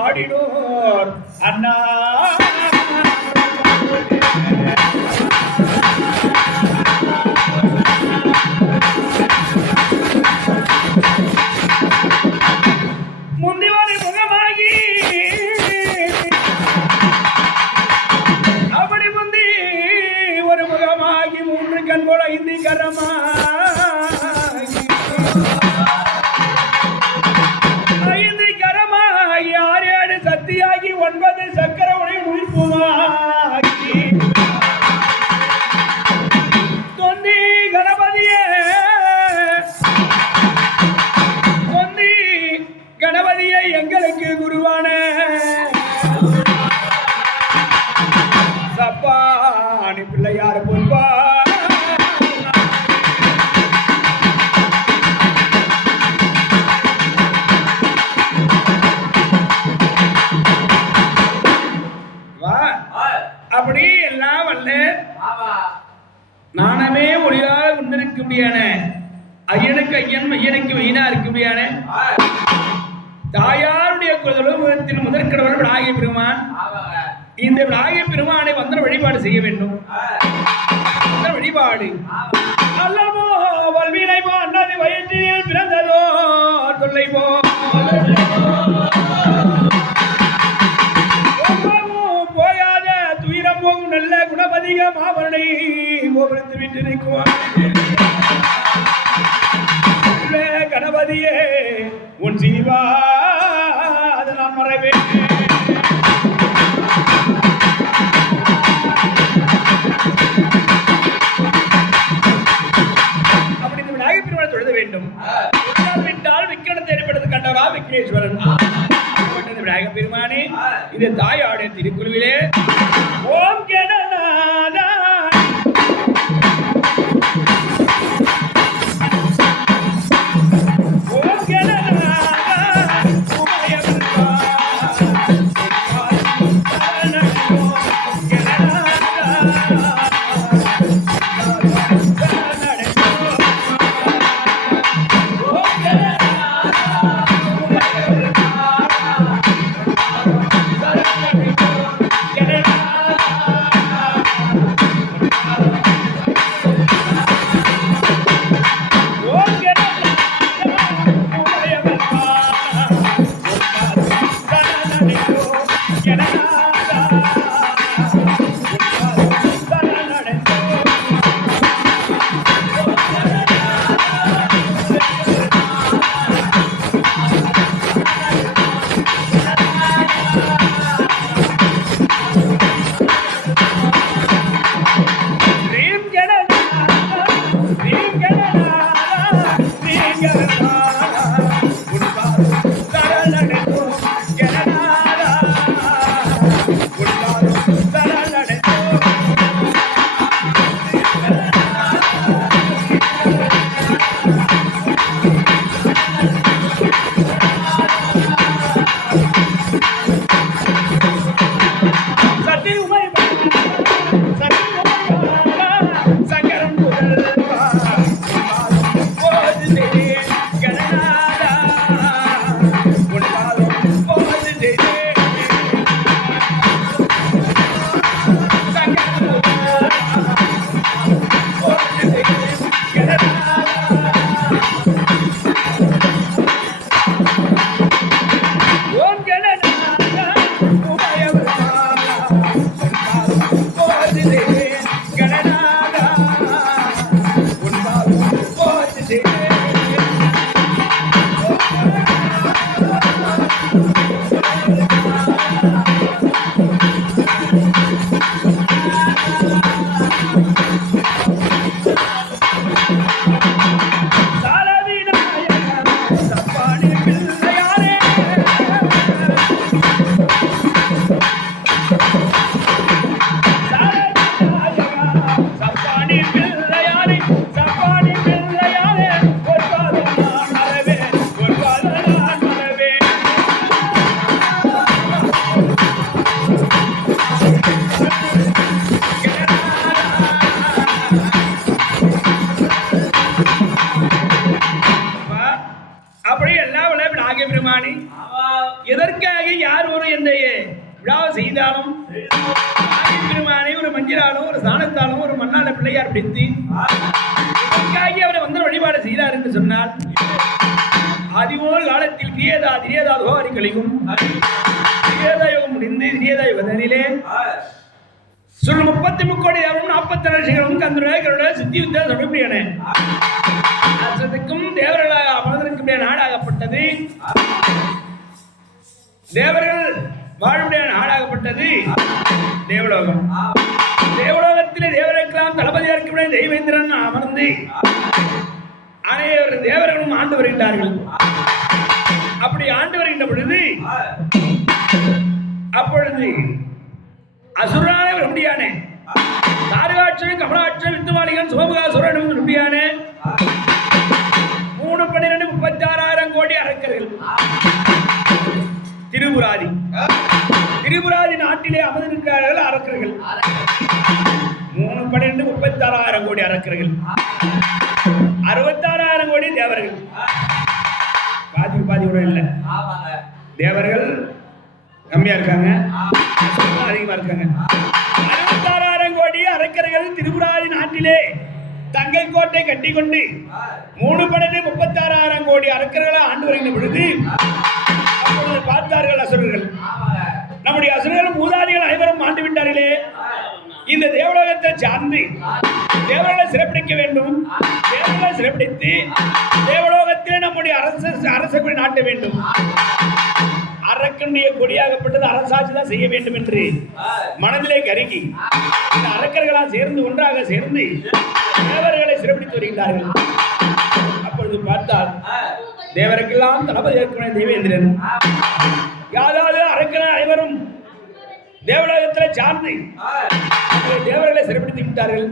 ஆடினோர் அண்ணா முந்திவாரி முகமாகி அப்படி முந்தி ஒரு முகமாகி மூன்று கண் போல இந்தி கரமா சக்தியாகி 9 சக்கர உடை உயிர்ப்புமாகி தொந்தி கணபதியே தொந்தி கணபதியை எங்களுக்கு குருவான சப்பானி பிள்ளையார் பொன்பா அப்படி எல்லாம் வல்ல நானமே ஒளியாக கொண்டிருக்க முடியான ஐயனுக்கு ஐயன் மையனுக்கு மெயினா இருக்க முடியான தாயாருடைய குலத்தில் முதற்கடவுள் விநாயக பெருமான். இந்த விநாயக பெருமானை வந்தன வழிபாடு செய்ய வேண்டும். வழிபாடு அல்லவோ வல்வினை போ அண்ணாதி வயிற்றில் பிறந்ததோ தொல்லை போ நல்ல குணபதிக மாவனை கோபுரத்து விட்டு நிற்குவான். கணபதியே உன் ஜீவா அதை நான் மறைவேன். அப்படி இந்த விநாயகர் பெருமானை தொழுத வேண்டும். விட்டால் விக்கிரணத்தை ஏற்படுத்த கண்டவரா விக்னேஸ்வரன். விநாயகர் பெருமானே இது தாயாடைய திருக்குழுவிலே ஓம் கணநாதா ஓம் கணநாதா Thank you. விழா செய்தாலும் பெருமானை ஒரு மஞ்சளாலும் ஒரு சாணத்தாலும் ஒரு மண்ணால பிள்ளையார் பிடித்து அவரை வந்து வழிபாடு செய்தார் என்று சொன்னால் அதிகோல் காலத்தில் திரியேதா தோரிகளையும் திரியேதாயோகம் முடிந்து திரியேதாயோகத்திலே சொல் 33 கோடி தேவரும் 47 சிகரமும் கந்தருடைய சித்தி வித்தியா சொல்லியான அச்சத்துக்கும் தேவர்களாக அமர்ந்திருக்கின்ற நாடாகப்பட்டது. தேவர்கள் வாழுடைய நாடாகப்பட்டது தேவலோகம். தேவலோகத்திலே தேவர்களுக்கெல்லாம் தளபதியாக இருக்கின்ற தெய்வேந்திரன் அமர்ந்து அனைவரும் தேவர்களும் ஆண்டு வருகின்றார்கள். அப்படி ஆண்டு வருகின்ற பொழுது அப்பொழுது அசுரனான நம்பியான தாரகாட்சன் கமலாட்சன் வித்துமாளிகன் சோமகாசுரன் நம்பியான 3 12 36,000 கோடி அரக்கர்கள் திரிபுராதி நாட்டிலே அமர்ந்திருக்கிறார்கள் அரக்கர்கள். 3 12 36,000 கோடி அரக்கர்கள், 66,000 கோடி தேவர்கள். பாதி கூட இல்லை, தேவர்கள் கம்மியா இருக்காங்க, அதிகமா இருக்காங்க. 66,000 கோடி அரக்கர்கள் திரிபுராதி நாட்டிலே தங்கை கோட்டை கட்டி கொண்டு 3 12 36,000 கோடி அரக்கர்களை ஆண்டு வருகின்ற பொழுது அப்பொழுது பார்த்தார்கள் அசுரர்கள். நம்முடைய அசுரர்கள் மூதாதிகள் அனைவரும் ஆண்டு விட்டார்களே, இந்த தேவலோகத்தை சார்ந்து தேவர்களை சிறப்பிடிக்க வேண்டும். தேவர்களை சிறப்பிடித்து தேவலோகத்திலே நம்முடைய அரச கொடி நாட்ட வேண்டும். அரக்கனுடைய கொடியாகப்பட்டது அரசாட்சி தான் செய்ய வேண்டும் என்று மனதிலே கருகி இந்த அரக்கர்களால் சேர்ந்து ஒன்றாக சேர்ந்து தேவர்களை சிறப்பிடித்து வருகின்றார்கள். அப்பொழுது பார்த்தால் தேவருக்கெல்லாம் தளபதி ஏற்கனவே தெய்வேந்திரன் யாராவது அரக்கன அனைவரும் தேவலோகத்தில் சார்ந்து தேவர்களை சிறப்பிடித்து விட்டார்கள்.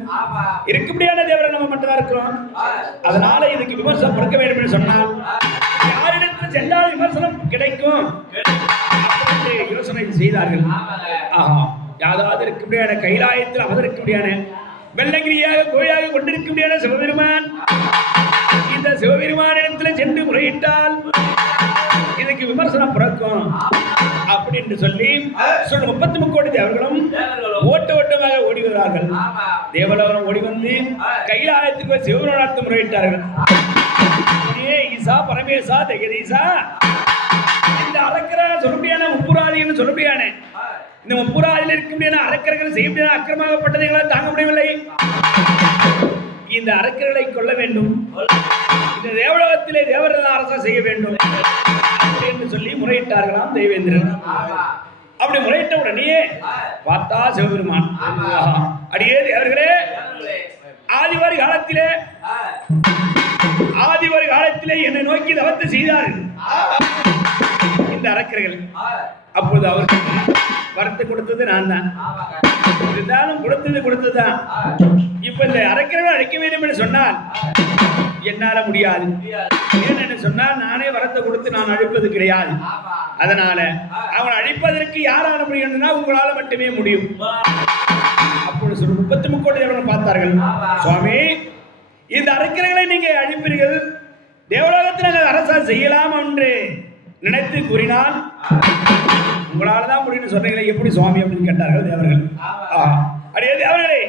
இருக்க முடியாத தேவரை நம்ம மட்டும்தான் இருக்கிறோம். அதனால இதுக்கு விமர்சனம் கொடுக்க வேண்டும் என்று சொன்னால் யாரிடத்தில் சென்றால் விமர்சனம் கிடைக்கும் யோசனை செய்தார்கள். யாராவது இருக்க முடியாத கைலாயத்தில் அமர்ந்திருக்க முடியாத வெள்ளங்கிரியாக கோயாக கொண்டிருக்க முடியாத சிவபெருமான், இந்த சிவபெருமானிடத்தில் சென்று முறையிட்டால் இதுக்கு விமர்சனம் பிறக்கும் அப்படி என்று சொல்லி 33 கோடி தேவர்களும் ஓட்டமாக ஓடி வருவார்கள். தேவலோகம் ஓடி வந்து கைலாயத்துக்கு சிவபெருமானத்தை முறையிட்டார்கள். ஈசா பரமேசா ஜெகதீசா, இந்த அரக்கர சொல்லுபடியான முப்புராதின்னு சொல்லுபடியான இந்த முப்புராதியில் இருக்க முடியாத அரக்கர்கள் செய்ய முடியாத அக்கிரமாகப்பட்டதை எங்களால் தாங்க முடியவில்லை. இந்த அரக்கர்களை கொள்ள வேண்டும், இந்த தேவலோகத்திலே தேவர்கள் அரசா செய்ய வேண்டும் என்று சொல்லி முறையிட்டார்களாம் தெய்வேந்திரன். அப்படி முறையிட்ட உடனே பார்த்தா சிவபெருமான், அடியே தேவர்களே, ஆதிவாரி காலத்திலே என்னை நோக்கி தவத்தை செய்தார்கள் இந்த அரக்கர்கள். அப்போது அவருக்கு வரத்து கொடுத்தது நான் தான், இருந்தாலும் கொடுத்ததுதான். இப்ப இந்த அரக்கர்கள் அழைக்க வேண்டும் என்று சொன்னால் என்னால முடியாது. ஏன்னு சொன்னால் நானே வரத்தை கொடுத்து நான் அழிப்பது கிடையாது. அதனால அவன் அழிப்பதற்கு யாரால முடியும்னா உங்களால மட்டுமே முடியும். அப்பொழுது 33 கோடி தேவர்கள் பார்த்தார்கள், சுவாமி இந்த அரக்கர்களை நீங்க அழிப்பீர்கள், தேவலோகத்தில் அரசா செய்யலாம் என்று நினைத்து கூறினால் உங்களாலதான் முடியும்னு சொன்னீங்களே, எப்படி சுவாமி அப்படின்னு கேட்டார்கள் தேவர்கள். அடியே தேவர்களே,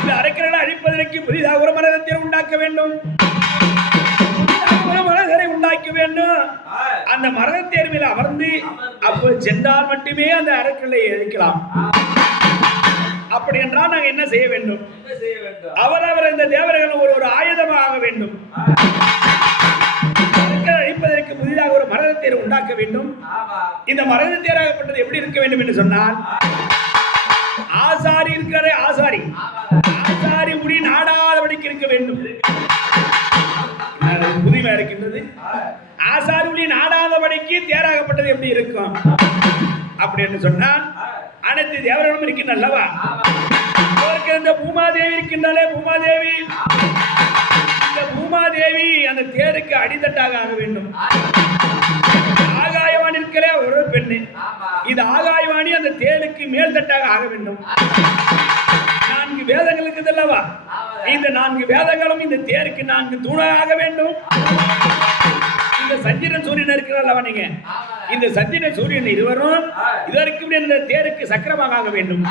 இந்த அரக்கர்களை அழிப்பதற்கு புதிதாக ஒரு மனதை உண்டாக்க வேண்டும், உண்டாக்க வேண்டும். அந்த மரண தேர்வில் அமர்ந்து அப்போ சென்றால் மட்டுமே அந்த அரக்கர்களை அழிக்கலாம். அப்படி என்றால் நாங்கள் என்ன செய்ய வேண்டும்? அவரவர் இந்த தேவர்கள் ஒரு ஆயுதமாக வேண்டும். அழிப்பதற்கு புதிதாக ஒரு மரண தேர்வு உண்டாக்க வேண்டும். இந்த மரண தேராகப்பட்டது எப்படி இருக்க வேண்டும் என்று சொன்னால், ஆசாரி இருக்கிற ஆசாரி முடி நாடாதபடிக்கு இருக்க வேண்டும். புதுமையா இருக்கின்றது. ஆசாரி முடி நாடாதபடிக்கு தேராகப்பட்டது எப்படி இருக்கும் அப்படி என்று சொன்னால், அனைத்து தேவர்களும் இருக்கின்ற அல்லவா, இந்த பூமாதேவி இருக்கின்றாலே, பூமாதேவி அந்த தேருக்கு அடித்தட்டாக ஆக வேண்டும். ஆகாயவாணி இருக்கிறே ஒரு பெண்ணு, இது ஆகாயவாணி அந்த தேருக்கு மேல் தட்டாக ஆக வேண்டும். 4 வேதங்களுக்கு அல்லவா, இந்த 4 வேதங்களும் இந்த தேருக்கு 4 தூணாக வேண்டும். இந்த சந்திரன் சூரியன் இருக்கிறல்லவா நீங்க, இந்த சந்திரன் சூரியன் இருவரும் இதற்கு இந்த தேருக்கு சக்கரமாக ஆக வேண்டும்.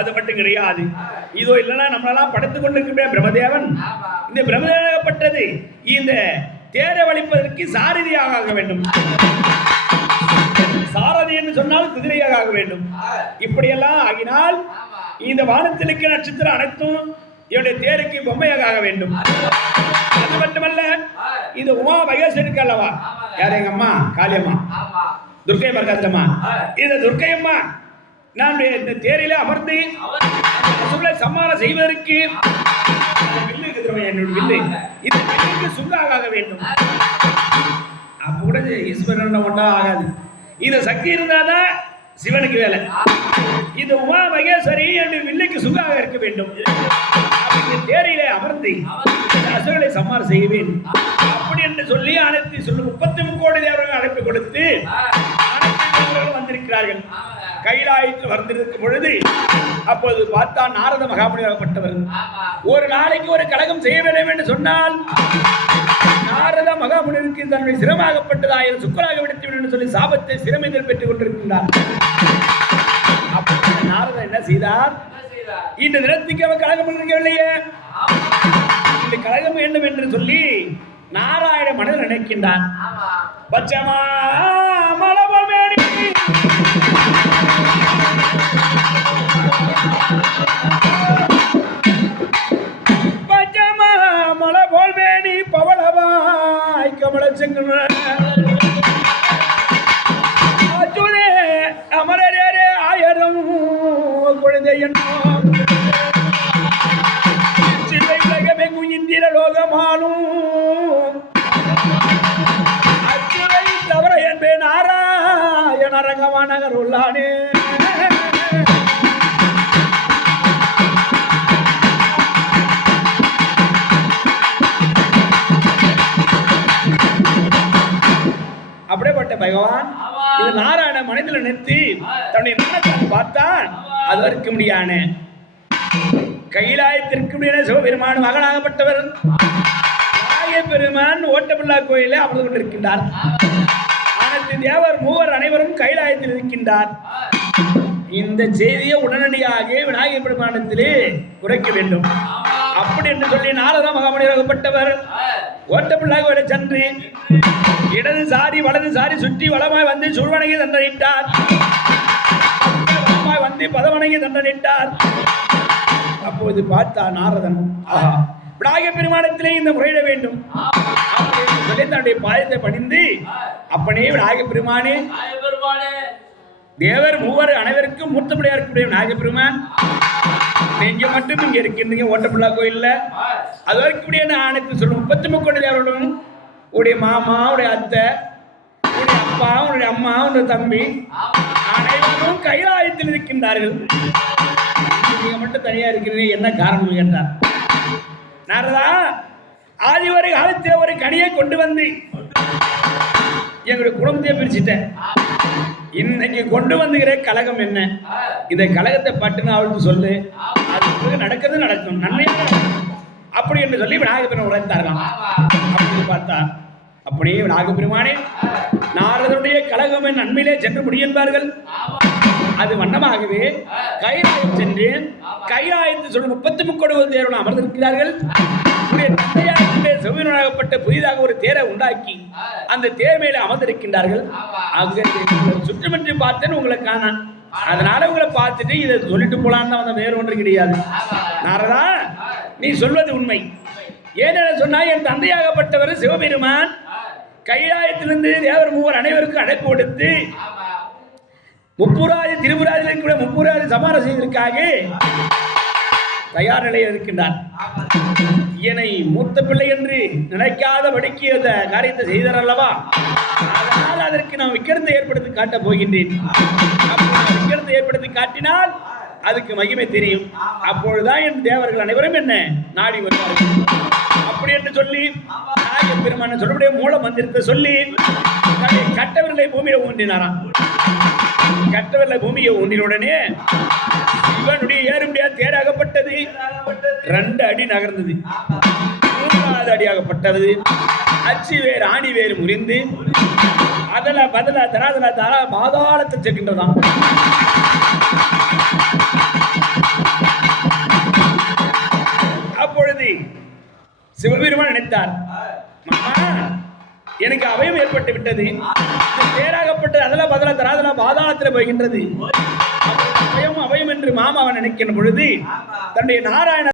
அது மட்டும் கிடையாது, இதோ இல்லைன்னா நம்மளெல்லாம் படுத்துக் கொண்டிருக்கிற பிரம்மதேவன், இந்த பிரம்மதேவப்பட்டது இந்த தேரை வலிப்பதற்கு சாரதியாக ஆக வேண்டும். சாரதி என்று சொன்னால் குதிரையாக ஆக வேண்டும். இப்படியெல்லாம் ஆகினால் இந்த வானத்தில் இருக்கிற நட்சத்திரம் அனைத்தும் என்னுடைய தேருக்கு பொம்மையாக ஆக வேண்டும். அது மட்டுமல்ல, இந்த உமா மகேஸ்வருக்கு அல்லவா, யார் எங்க அம்மா காளியம்மா, துர்க்கையம்மா இருக்காதுலம்மா, இந்த துர்க்கையம்மா நான் இந்த தேரில அமர்ந்து அசுரனை சம்மாரம் செய்வதற்கு வில்லு இருக்குதுமா, என்னோட வில்லு, இந்த வில்லுக்கு சுங்காக ஆக வேண்டும். அப்ப கூட ஈஸ்வரன் ஒன்றா ஆகாது. இந்த சக்தி இருந்தாதான் சிவனுக்கு வேலை. இந்த உமா மகேஸ்வரி என்னுடைய வில்லுக்கு சுங்காக இருக்க வேண்டும். தேரிலே அமர்ந்து அசுரனை சம்மாரம் செய்வேன் அப்படி என்று சொல்லி அனைத்து சொல்லு 33 கோடி தேவர்கள் அழைப்பு கொடுத்து அனைத்து தேவர்களும் வந்திருக்கிறார்கள். கைலாயத்தில் வந்திருக்கும் பொழுது அப்போது பார்த்தா நாரத மகாமுனிவராகப்பட்டவர் ஒரு நாளைக்கு ஒரு கலகம் செய்ய வேண்டும் என்று சொன்னால் நாரத மகாமுனிவருக்கு தன்னுடைய சிரமாகப்பட்டதாக சுக்கராக விடுத்து என்று சொல்லி சாபத்தை சிரமத்தில் பெற்றுக் கொண்டிருக்கின்றார். அப்ப நாரதன் என்ன செய்தார், இந்த தினத்துக்கு அவன் கழகம் இருக்கவில்லையே, இந்த கழகம் வேண்டும் என்று சொல்லி நாராயண மனதில் நினைக்கின்றான். பச்சமா மலபமேனி பச்சமா மலபோல் மேனி பவளவாய் கமல செங்கன அச்சுதே அமரரே ஆயிரம் குழந்தை என்னும் சிலை உலகமெங்கும் இந்திர லோகமானும் அச்சுவை தவற என்பே நாராயண ரங்கமா நகர் உள்ளானே. அப்படிப்பட்ட பகவான் இது நாராயண மனதில் நிறுத்தி தன்னுடைய மனத்தை பார்த்தான். அது வரைக்க முடியான கைலாயத்திற்கு சிவபெருமான் மகனாகப்பட்டவர் பெருமான் ஓட்டப்பிள்ளா கோயிலே அமர்ந்து கொண்டிருக்கின்றார். அனைத்து தேவர் மூவர் அனைவரும் கைலாயத்தில் இருக்கின்றார். இந்த செய்தியை உடனடியாக விநாயகர் பெருமானத்திலே உரைக்க வேண்டும். அப்படி என்று சொல்லி நாரத மகாமுனிவராகப்பட்டவர் ஓட்டப்பிள்ளா கோயிலை சென்று இடது சாரி வலது சாரி சுற்றி வளமாய் வந்து சுழ்வணங்கி தண்டனிட்டார். வளமாய் வந்து பதவணங்கி தண்டனிட்டார். அப்போது பார்த்தா நாரதன், விநாயகர் பெருமானத்திலே இந்த முறையிட வேண்டும் சொல்லி தன்னுடைய பாதத்தை பணிந்து, அப்பனே விநாயகர் பெருமானே, தேவர் மூவர் அனைவருக்கும் மூத்தபடியா இருக்கக்கூடிய விநாயகர் பெருமான், நீங்க மட்டும் இங்க இருக்கின்றீங்க ஓட்டப்பிள்ளா கோயில்ல. அது வரைக்கும் அனைத்து சொல்லும் 33 கோடி தேவர்களும் உடைய மாமா, உடைய அத்தை, உடைய அப்பா, உடைய அம்மா, உடைய தம்பி அனைவரும் கைலாயத்தில் இருக்கின்றார்கள். நீங்க மட்டும் தனியா இருக்கிறீங்க, என்ன காரணம் கேட்டார். நாரதா, ஆதி ஒரு காலத்தில் ஒரு கனியை கொண்டு வந்து எங்களுடைய குடும்பத்தையே பிரிச்சுட்டேன். இன்னைக்கு கொண்டு வந்துகிற கலகம் என்ன, இந்த கலகத்தை பட்டுன்னு அவளுக்கு சொல்லு, அது நடக்கிறது நடக்கும், நன்மையாக அப்படி என்று சொல்லி விநாயகர் உரைத்தார்களாம். அப்படி பார்த்தார். அப்படியே விநாயகர் பெருமானே, நாரதனுடைய கலகம் நன்மையிலே சென்று முடியென்பார்கள். அது வண்ணமாகவே கைலாயம் சென்று கைலாயத்தில் சொல்லும் 33 கோடி தேவர்கள் அமர்ந்திருக்கிறார்கள். சிவபெருமானாகப்பட்ட புதிதாக ஒரு தேரை உண்டாக்கி அந்த தேர் மேலே அமர்ந்திருக்கின்றார்கள். அங்கே சுற்றுமற்றி பார்த்தேன்னு உங்களை காண, அதனால உங்களை பார்த்துட்டு இதை சொல்லிட்டு போலான்னு தான் வேற ஒன்று கிடையாது. நாரதா, நீ சொல்வது உண்மை. ஏன்னு சொன்னா, என் தந்தையாகப்பட்டவர் சிவபெருமான் கைலாயத்திலிருந்து தேவர் மூவர் அனைவருக்கும் அழைப்பு கொடுத்து முப்புராதி திருப்புராதில் கூட முப்புராதி சமாரம் செய்வதற்காக தயார் நிலையில் இருக்கின்றார். என்னை மூத்த பிள்ளை என்று நினைக்காதபடிக்கு அந்த காரியத்தை செய்தார் அல்லவா, அதனால் அதற்கு நான் விக்கிரத்தை ஏற்படுத்தி காட்டப் போகின்றேன். விக்கிரத்தை ஏற்படுத்தி காட்டினால் அதுக்கு மகிமை தெரியும். அப்பொழுதுதான் என் தேவர்கள் அனைவரும் என்ன நாடி வருவார்கள். அப்படி என்று சொல்லி விநாயகர் பெருமான் சொல்லக்கூடிய மூல மந்திரத்தை சொல்லி கட்டவிரலை பூமியை ஊன்றினாராம். கட்டவிரலை பூமியை ஊன்றினுடனே இவனுடைய ஏற முடியாத தேராகப்பட்டது 2 அடி நகர்ந்தது. 3வது அடியாகப்பட்டது அச்சி வேர் ஆணி வேர் முறிந்து அதல பதில தராதல தர பாதாளத்தில் செல்கின்றதாம். அப்பொழுது சிவபெருமான் நினைத்தார், மாமா எனக்கு அபயம் ஏற்பட்டு விட்டது, பேராகப்பட்டு அதல பதில தராதல பாதாளத்தில் போகின்றது. அபயம் அபயம் என்று மாமாவன் நினைக்கின்ற பொழுது தன்னுடைய நாராயண